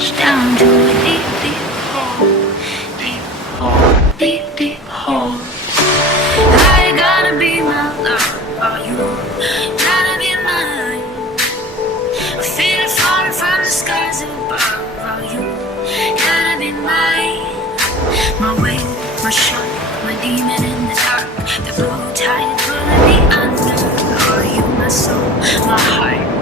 reach down to a deep, deep hole, deep hole, deep, deep hole. I gotta be my love, are you gotta be mine? I feel it falling from the skies above, are you gotta be mine? My way, my shot, my demon in the dark, the blue tide pulling me under. Are you my soul, my heart?